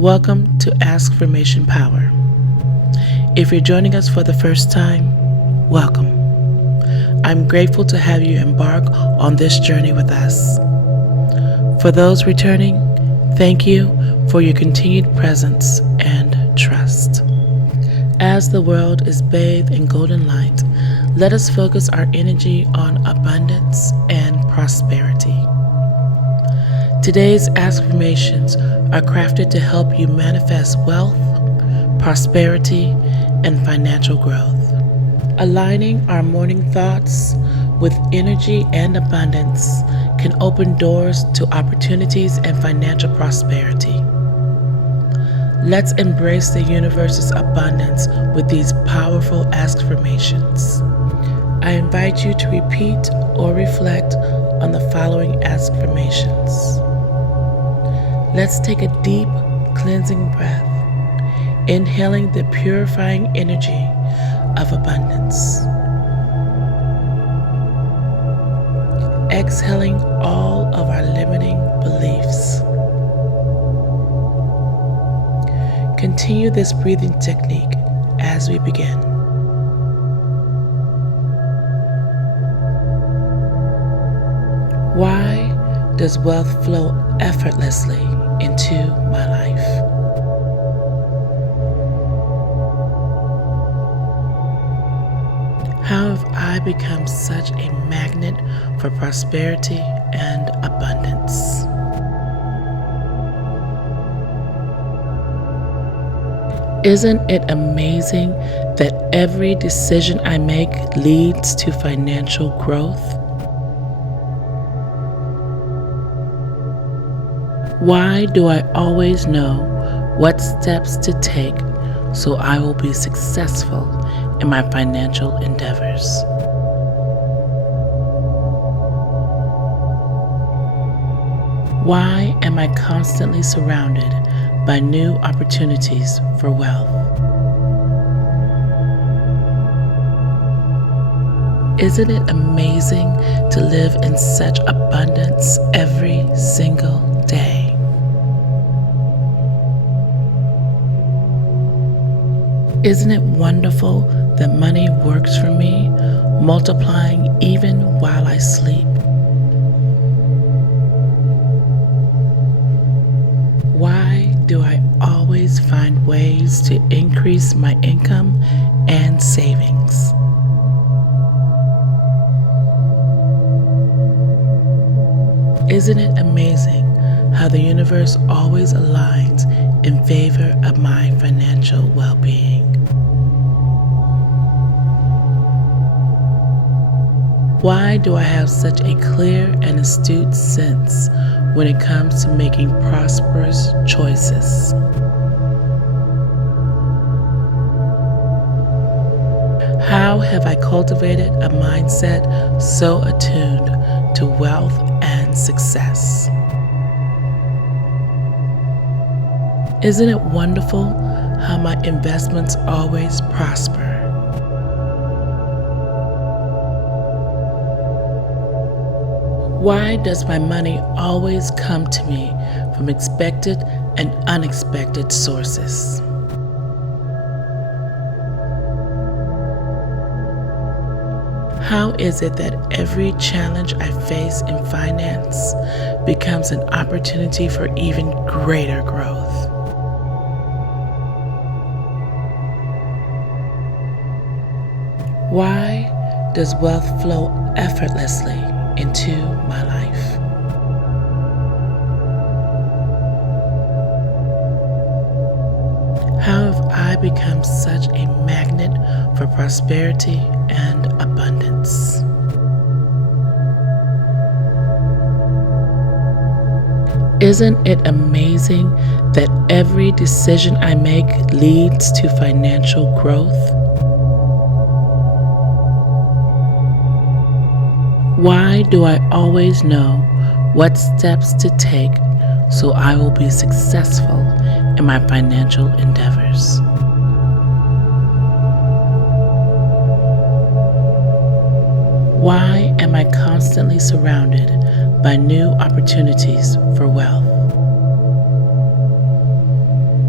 Welcome to ASKfirmationPWR. If you're joining us for the first time, welcome. I'm grateful to have you embark on this journey with us. For those returning, thank you for your continued presence and trust. As the world is bathed in golden light, let us focus our energy on abundance and prosperity. Today's ASKfirmations are crafted to help you manifest wealth, prosperity, and financial growth. Aligning our morning thoughts with energy and abundance can open doors to opportunities and financial prosperity. Let's embrace the universe's abundance with these powerful ASKfirmations. I invite you to repeat or reflect on the following ASKfirmations. Let's take a deep, cleansing breath, inhaling the purifying energy of abundance. Exhaling all of our limiting beliefs. Continue this breathing technique as we begin. Why does wealth flow effortlessly into my life? How have I become such a magnet for prosperity and abundance? Isn't it amazing that every decision I make leads to financial growth? Why do I always know what steps to take so I will be successful in my financial endeavors? Why am I constantly surrounded by new opportunities for wealth? Isn't it amazing to live in such abundance every single day? Isn't it wonderful that money works for me, multiplying even while I sleep? Why do I always find ways to increase my income and savings? Isn't it amazing how the universe always aligns in favor of my financial well-being? Why do I have such a clear and astute sense when it comes to making prosperous choices? How have I cultivated a mindset so attuned to wealth and success? Isn't it wonderful how my investments always prosper? Why does my money always come to me from expected and unexpected sources? How is it that every challenge I face in finance becomes an opportunity for even greater growth? Why does wealth flow effortlessly into my life? How have I become such a magnet for prosperity and abundance? Isn't it amazing that every decision I make leads to financial growth? Why do I always know what steps to take so I will be successful in my financial endeavors? Why am I constantly surrounded by new opportunities for wealth?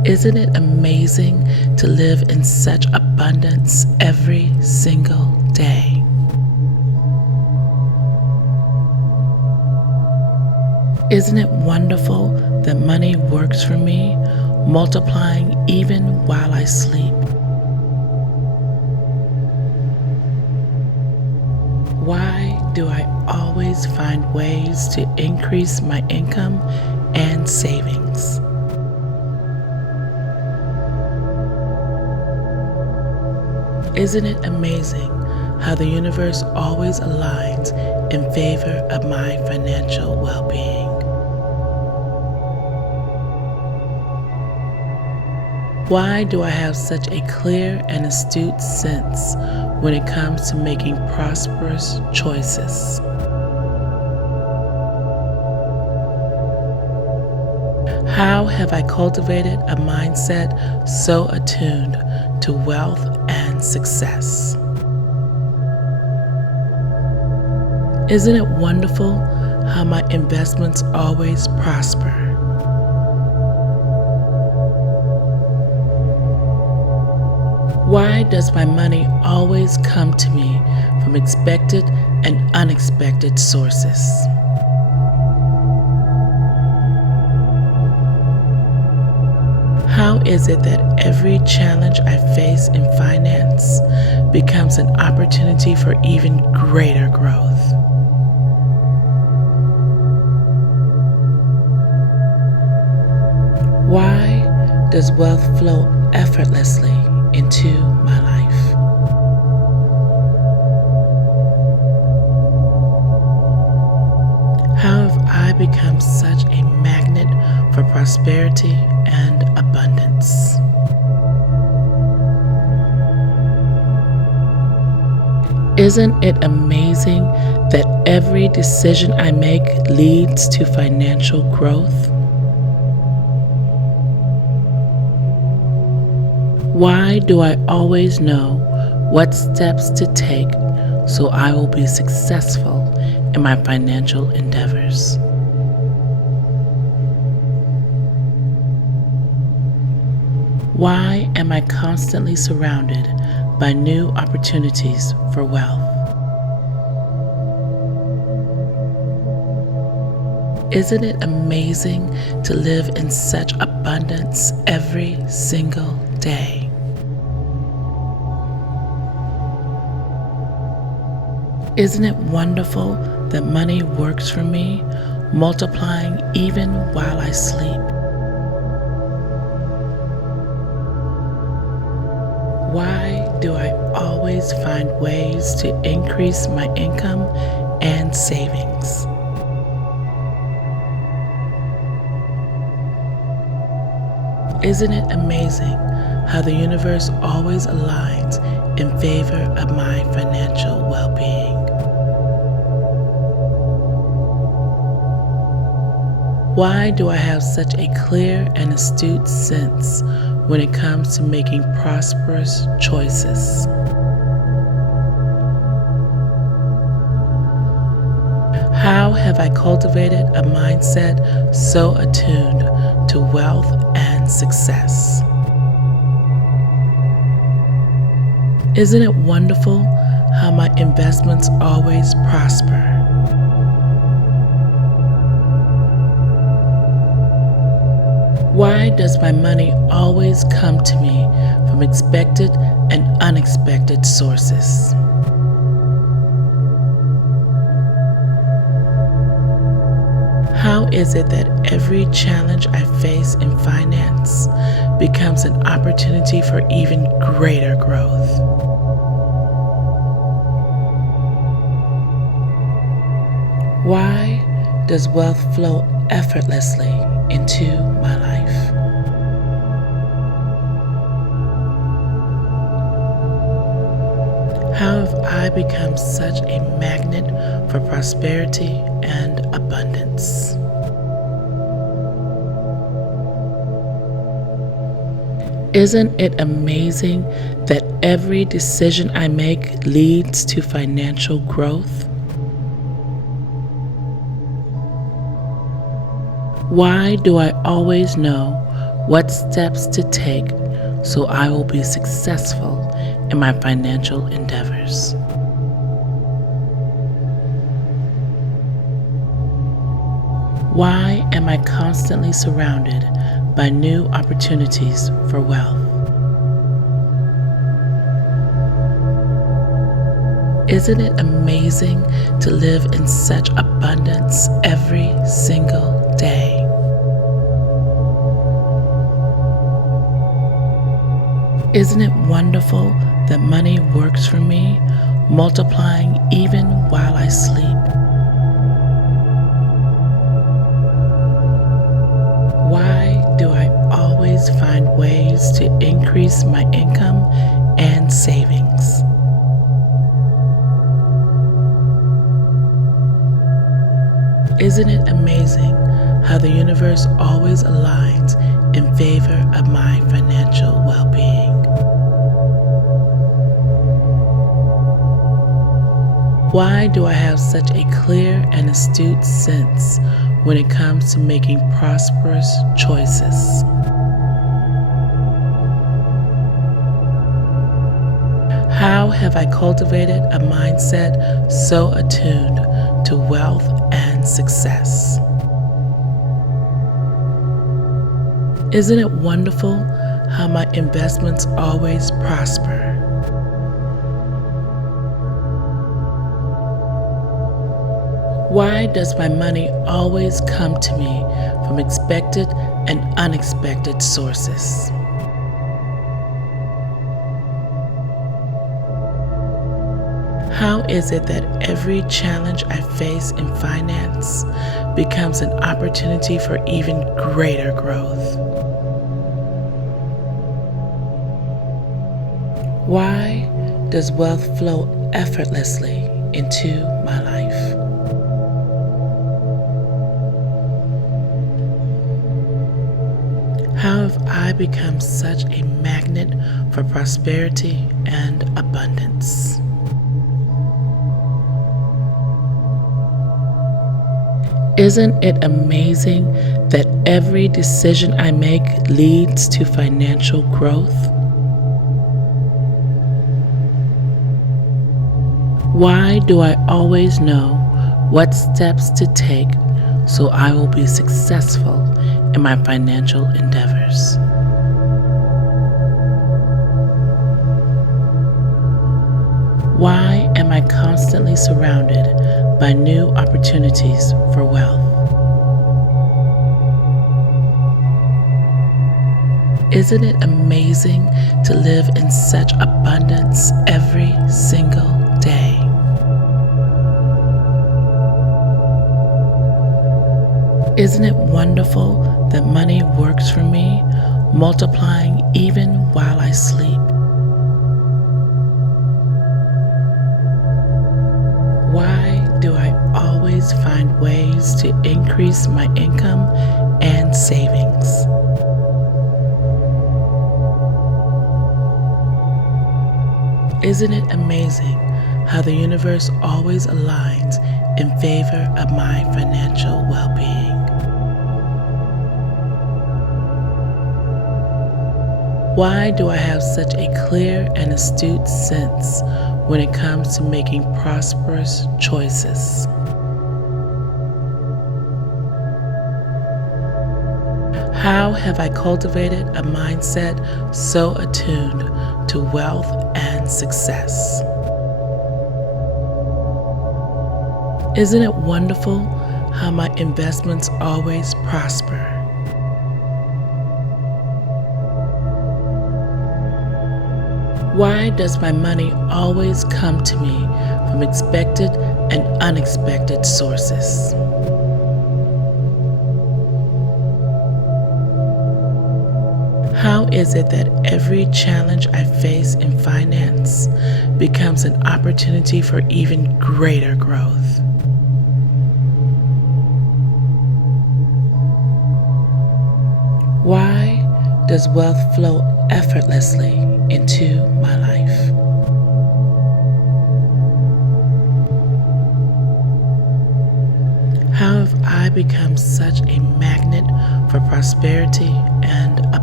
Isn't it amazing to live in such abundance every single day? Isn't it wonderful that money works for me, multiplying even while I sleep? Why do I always find ways to increase my income and savings? Isn't it amazing how the universe always aligns in favor of my financial well-being? Why do I have such a clear and astute sense when it comes to making prosperous choices? How have I cultivated a mindset so attuned to wealth and success? Isn't it wonderful how my investments always prosper? Why does my money always come to me from expected and unexpected sources? How is it that every challenge I face in finance becomes an opportunity for even greater growth? Why does wealth flow effortlessly into my life? How have I become such a magnet for prosperity and abundance? Isn't it amazing that every decision I make leads to financial growth? Why do I always know what steps to take so I will be successful in my financial endeavors? Why am I constantly surrounded by new opportunities for wealth? Isn't it amazing to live in such abundance every single day? Isn't it wonderful that money works for me, multiplying even while I sleep? Why do I always find ways to increase my income and savings? Isn't it amazing how the universe always aligns in favor of my financial well-being? Why do I have such a clear and astute sense when it comes to making prosperous choices? How have I cultivated a mindset so attuned to wealth and success? Isn't it wonderful how my investments always prosper? Why does my money always come to me from expected and unexpected sources? How is it that every challenge I face in finance becomes an opportunity for even greater growth? Why does wealth flow effortlessly into my life? How have I become such a magnet for prosperity and abundance? Isn't it amazing that every decision I make leads to financial growth? Why do I always know What steps to take so I will be successful in my financial endeavors? Why am I constantly surrounded by new opportunities for wealth? Isn't it amazing to live in such abundance every single day? Isn't it wonderful that money works for me, multiplying even while I sleep? Why do I always find ways to increase my income and savings? Isn't it amazing how the universe always aligns in favor of my financial well-being? Why do I have such a clear and astute sense when it comes to making prosperous choices? How have I cultivated a mindset so attuned to wealth and success? Isn't it wonderful how my investments always prosper? Why does my money always come to me from expected and unexpected sources? How is it that every challenge I face in finance becomes an opportunity for even greater growth? Why does wealth flow effortlessly into my life? How have I become such a magnet for prosperity and abundance? Isn't it amazing that every decision I make leads to financial growth? Why do I always know what steps to take so I will be successful in my financial endeavors? Why am I constantly surrounded by new opportunities for wealth? Isn't it amazing to live in such abundance every single day? Isn't it wonderful that money works for me, multiplying even while I sleep? Why do I always find ways to increase my income and savings? Isn't it amazing how the universe always aligns in favor of my financial well-being? Why do I have such a clear and astute sense when it comes to making prosperous choices? How have I cultivated a mindset so attuned to wealth and success? Isn't it wonderful how my investments always prosper? Why does my money always come to me from expected and unexpected sources? How is it that every challenge I face in finance becomes an opportunity for even greater growth? Why does wealth flow effortlessly into my life? How have I become such a magnet for prosperity and abundance?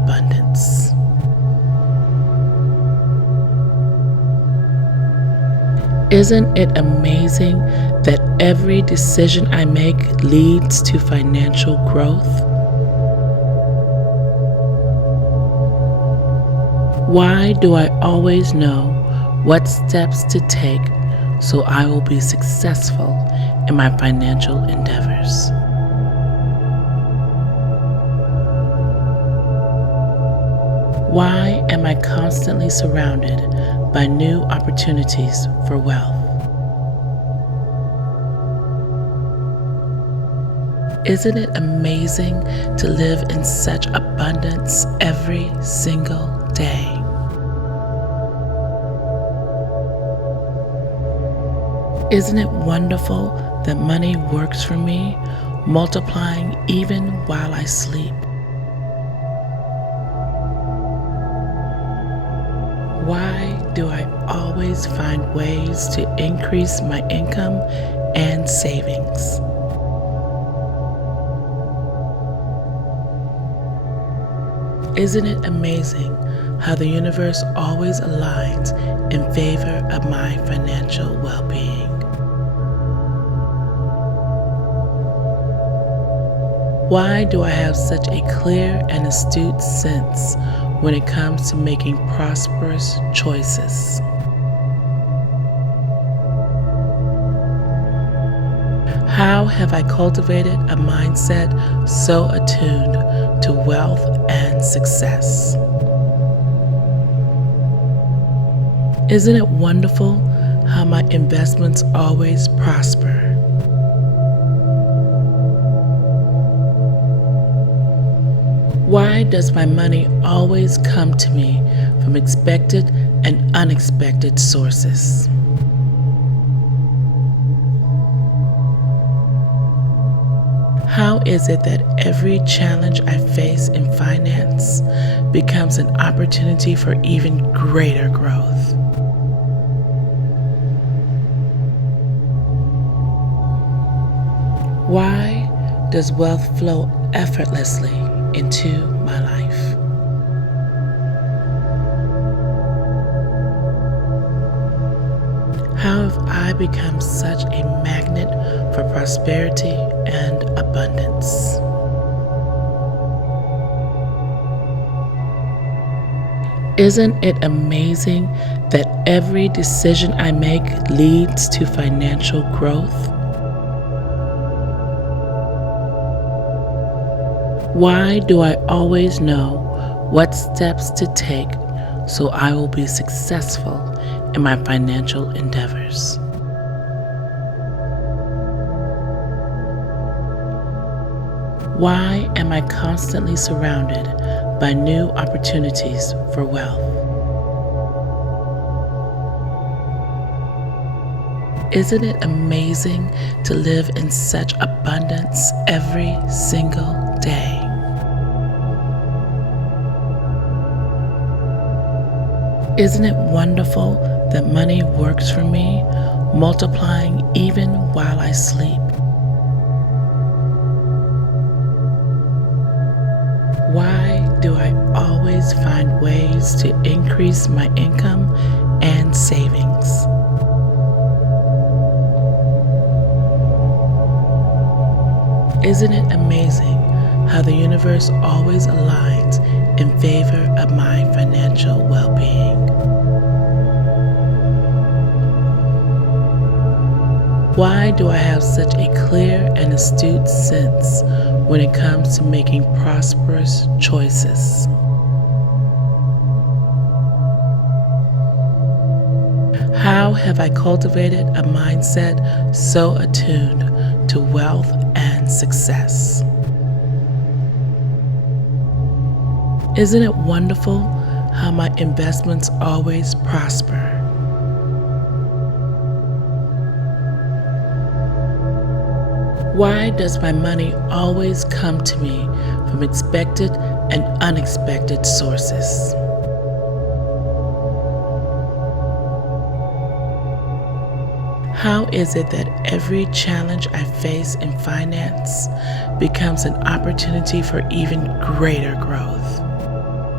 abundance. Isn't it amazing that every decision I make leads to financial growth? Why do I always know what steps to take so I will be successful in my financial endeavors? Why am I constantly surrounded by new opportunities for wealth? Isn't it amazing to live in such abundance every single day? Isn't it wonderful that money works for me, multiplying even while I sleep? Why do I always find ways to increase my income and savings? Isn't it amazing how the universe always aligns in favor of my financial well-being? Why do I have such a clear and astute sense when it comes to making prosperous choices? How have I cultivated a mindset so attuned to wealth and success? Isn't it wonderful how my investments always prosper? Why does my money always come to me from expected and unexpected sources? How is it that every challenge I face in finance becomes an opportunity for even greater growth? Why does wealth flow effortlessly into my life? How have I become such a magnet for prosperity and abundance? Isn't it amazing that every decision I make leads to financial growth? Why do I always know what steps to take so I will be successful in my financial endeavors? Why am I constantly surrounded by new opportunities for wealth? Isn't it amazing to live in such abundance every single day? Isn't it wonderful that money works for me, multiplying even while I sleep? Why do I always find ways to increase my income and savings? Isn't it amazing how the universe always aligns in favor of my financial well-being? Why do I have such a clear and astute sense when it comes to making prosperous choices? How have I cultivated a mindset so attuned to wealth and success? Isn't it wonderful how my investments always prosper? Why does my money always come to me from expected and unexpected sources? How is it that every challenge I face in finance becomes an opportunity for even greater growth?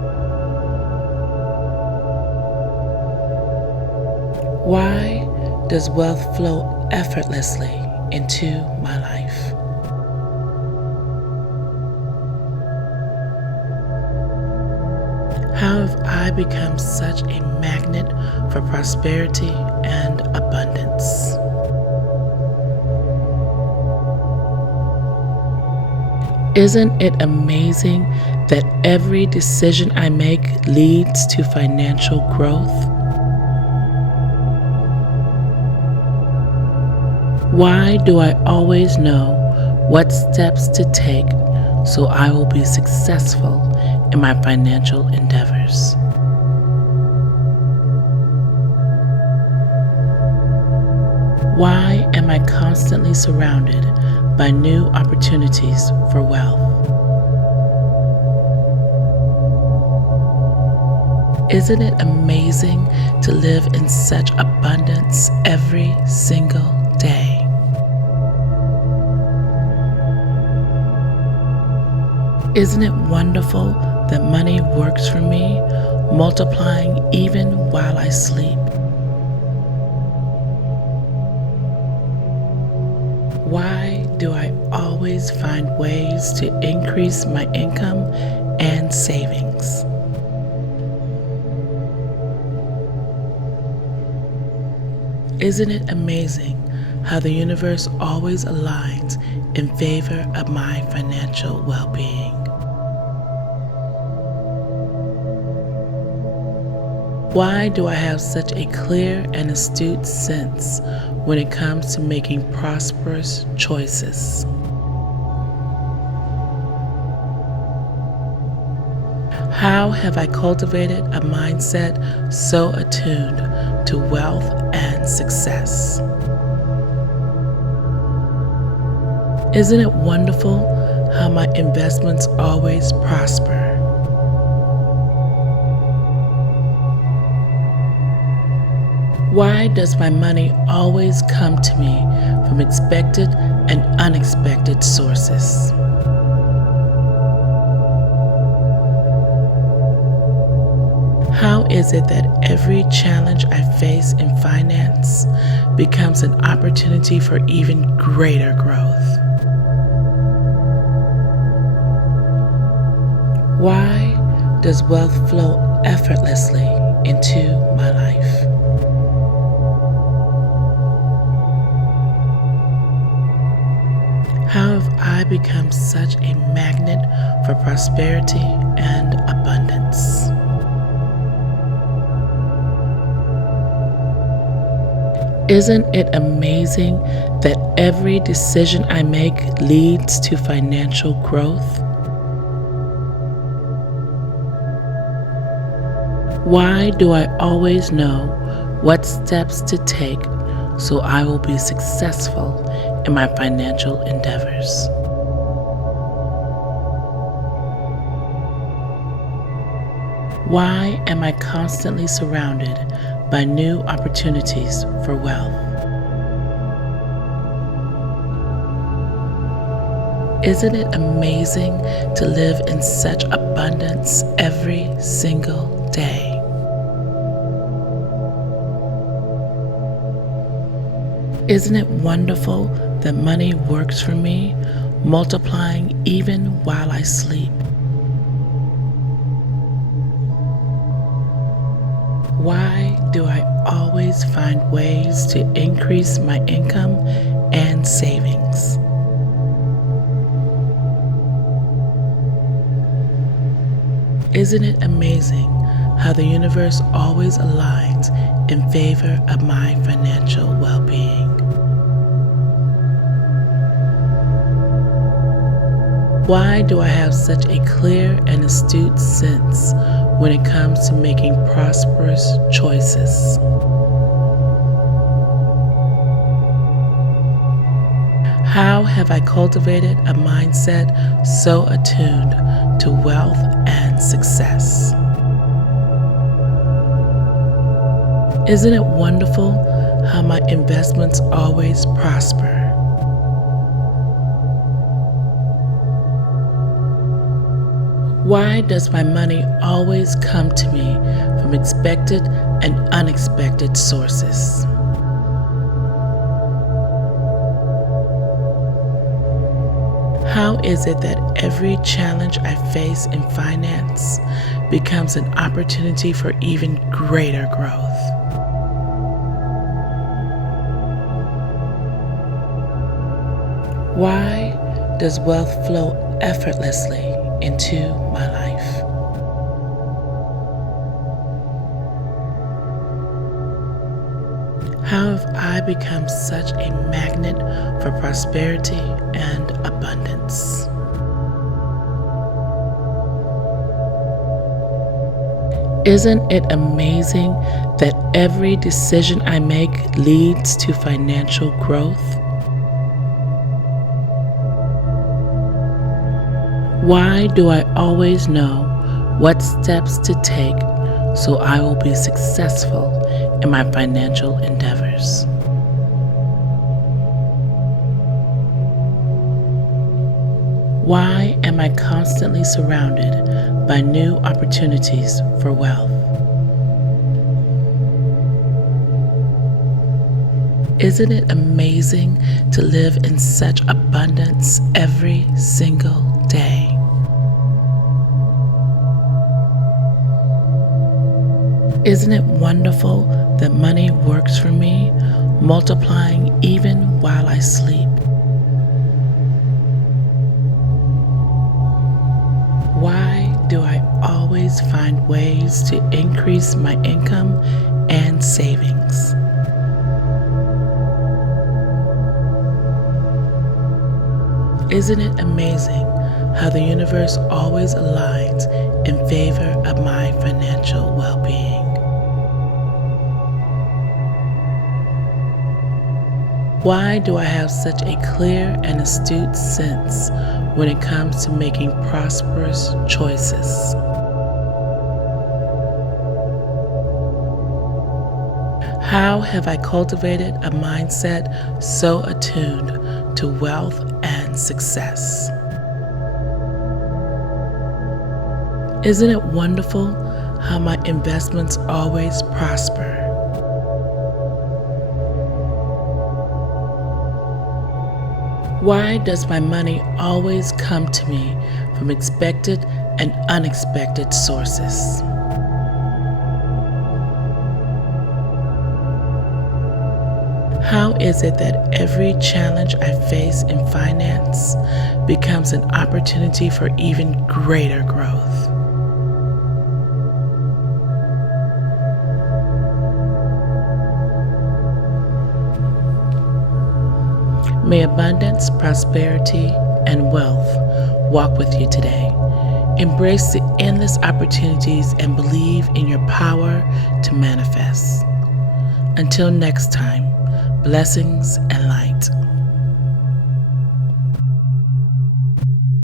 Why does wealth flow effortlessly into my life? How have I become such a magnet for prosperity and abundance? Isn't it amazing that every decision I make leads to financial growth? Why do I always know what steps to take so I will be successful in my financial endeavors? Why am I constantly surrounded by new opportunities for wealth? Isn't it amazing to live in such abundance every single day? Isn't it wonderful that money works for me, multiplying even while I sleep? Why do I always find ways to increase my income and savings? Isn't it amazing how the universe always aligns in favor of my financial well-being? Why do I have such a clear and astute sense when it comes to making prosperous choices? How have I cultivated a mindset so attuned to wealth and success? Isn't it wonderful how my investments always prosper? Why does my money always come to me from expected and unexpected sources? How is it that every challenge I face in finance becomes an opportunity for even greater growth? Why does wealth flow effortlessly into my life? How have I become such a magnet for prosperity and abundance? Isn't it amazing that every decision I make leads to financial growth? Why do I always know what steps to take so I will be successful in my financial endeavors? Why am I constantly surrounded by new opportunities for wealth? Isn't it amazing to live in such abundance every single day? Isn't it wonderful that money works for me, multiplying even while I sleep? Why do I always find ways to increase my income and savings? Isn't it amazing how the universe always aligns in favor of my financial well-being? Why do I have such a clear and astute sense when it comes to making prosperous choices? How have I cultivated a mindset so attuned to wealth and success? Isn't it wonderful how my investments always prosper? Why does my money always come to me from expected and unexpected sources? How is it that every challenge I face in finance becomes an opportunity for even greater growth? Why does wealth flow effortlessly into my life? How have I become such a magnet for prosperity and abundance? Isn't it amazing that every decision I make leads to financial growth? Why do I always know what steps to take so I will be successful in my financial endeavors? Why am I constantly surrounded by new opportunities for wealth? Isn't it amazing to live in such abundance every single day? Isn't it wonderful that money works for me, multiplying even while I sleep? Why do I always find ways to increase my income and savings? Isn't it amazing how the universe always aligns in favor of my financial well-being? Why do I have such a clear and astute sense when it comes to making prosperous choices? How have I cultivated a mindset so attuned to wealth and success? Isn't it wonderful how my investments always prosper? Why does my money always come to me from expected and unexpected sources? How is it that every challenge I face in finance becomes an opportunity for even greater growth? May abundance, prosperity, and wealth walk with you today. Embrace the endless opportunities and believe in your power to manifest. Until next time, blessings and